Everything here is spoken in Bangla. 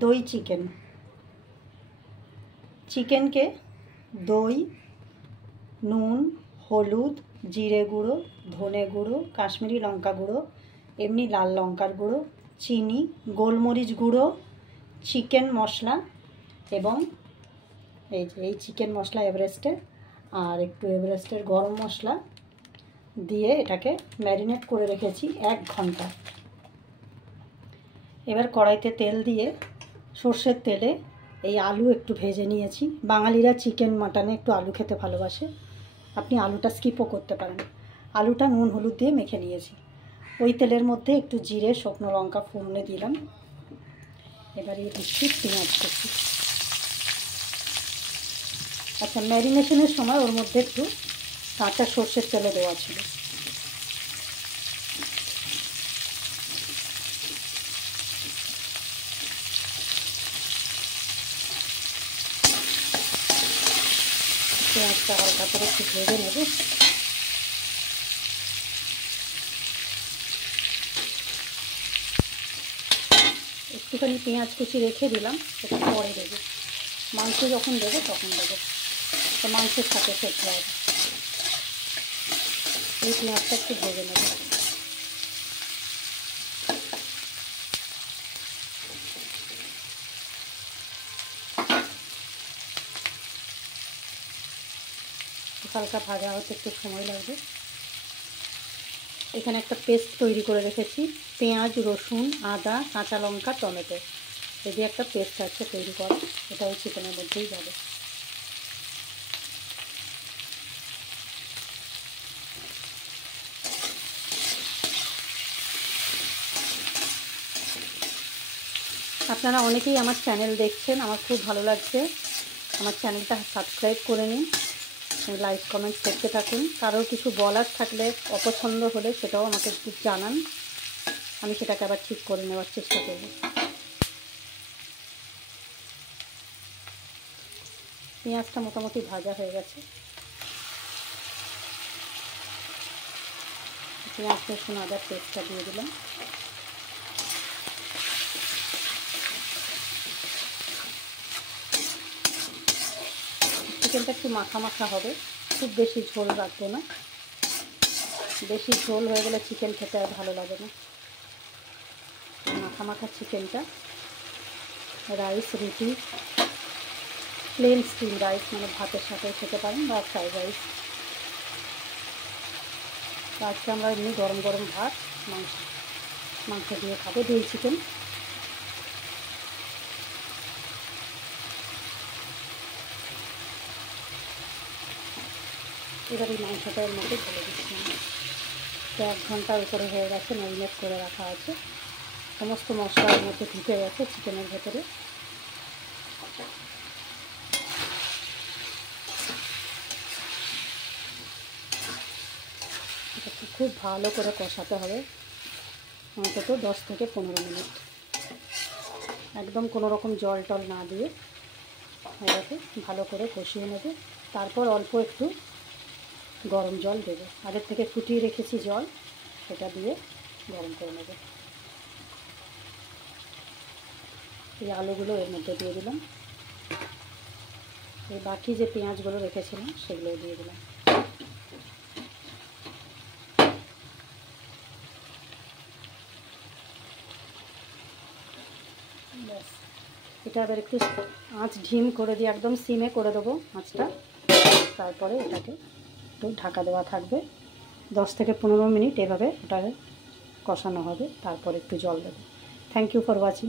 দই চিকেন। চিকেনকে দই, নুন, হলুদ, জিরে গুঁড়ো, ধনে গুঁড়ো, কাশ্মীরি লঙ্কা গুঁড়ো, এমনি লাল লঙ্কার গুঁড়ো, চিনি, গোলমরিচ গুঁড়ো, চিকেন মশলা এবং এই চিকেন মশলা এভারেস্টের আর একটু এভারেস্টের গরম মশলা দিয়ে এটাকে ম্যারিনেট করে রেখেছি 1 ঘন্টা। এবার কড়াইতে তেল দিয়ে সর্ষের তেলে এই আলু একটু ভেজে নিয়েছি। বাঙালিরা চিকেন মাটনে একটু আলু খেতে ভালোবাসে, আপনি আলুটা স্কিপও করতে পারেন। আলুটা নুন হলুদ দিয়ে মেখে নিয়েছি। ওই তেলের মধ্যে একটু জিরে, শুকনো লঙ্কা ফোড়নে দিলাম। এবার এই দিচ্ছি পেঁয়াজ কুচি। আচ্ছা, ম্যারিনেশনের সময় ওর মধ্যে একটু কাঁচা সর্ষের তেলও দেওয়া ছিল। পেঁয়াজটা হালকা করে একটু ভেজে নেব। একটুখানি পেঁয়াজ কুচি রেখে দিলাম, এটা পরে দেবো। মাংস যখন দেবো তখন দেবো, তো মাংসের সাথে সেদ্ধ হবে। এই পেঁয়াজটা একটু ভেজে নেব। হালকা ভাজা হতে একটু সময় লাগবে। এখানে একটা পেস্ট তৈরি করে রেখেছি, পেঁয়াজ, রসুন, আদা, কাঁচা লঙ্কা, টমেটো, এই যে একটা পেস্ট আছে তৈরি করা, এটা ওই চিকেনের মধ্যেই যাবে। আপনারা অনেকেই আমার চ্যানেল দেখছেন, আমার খুব ভালো লাগছে। আমার চ্যানেলটা সাবস্ক্রাইব করে নিন, লাইক কমেন্ট করতে থাকুন। কারোর কিছু বলার থাকলে, অপছন্দ হলে সেটাও আমাকে একটু জানান, আমি সেটাকে আবার ঠিক করে নেওয়ার চেষ্টা করব। পেঁয়াজটা মোটামুটি ভাজা হয়ে গেছে। পেঁয়াজ, রসুন, আদার পেস্টটা দিয়ে দিলাম। চিকেনটা একটু মাখা মাখা হবে, খুব বেশি ঝোল রাখবো না। বেশি ঝোল হয়ে গেলে চিকেন খেতে আর ভালো লাগে না। মাখা মাখা চিকেনটা রাইস, রুটি, প্লেন স্টিম রাইস মানে ভাতের সাথে খেতে পারেন, বা ফ্রাইড রাইস। তো আজকে আমরা এমনি গরম গরম ভাত মাংস দিয়ে খাবো, দই চিকেন। এবার এই মাংসটা এর মধ্যে ঢেলে দিচ্ছি। তো 1 ঘন্টার উপরে হয়ে গেছে, ম্যারিনেট করে রাখা আছে, সমস্ত মশলা এর মধ্যে ঢুকে গেছে চিকেনের ভেতরে। এটাকে খুব ভালো করে কষাতে হবে, অন্তত 10 থেকে 15 মিনিট। একদম কোনো রকম জল টল না দিয়ে এটাকে ভালো করে কষিয়ে নেবে। তারপর অল্প একটু গরম জল দেবে, আগের থেকে ফুটিয়ে রেখেছি জল, সেটা দিয়ে গরম করে নেবে। এই আলুগুলো এর মধ্যে দিয়ে দিলাম, এই বাকি যে পেঁয়াজগুলো রেখেছিলাম সেগুলো দিয়ে দিলাম। ব্যাস, এটা আবার একটু আঁচ ঢিম করে দিয়ে একদম সিমে করে দেবো আঁচটা। তারপরে এটাকে একটু ঢাকা দেওয়া থাকবে, 10 থেকে 15 মিনিট এভাবে ওটাকে কষানো হবে। তারপর একটু জল দেবো। Thank you for watching.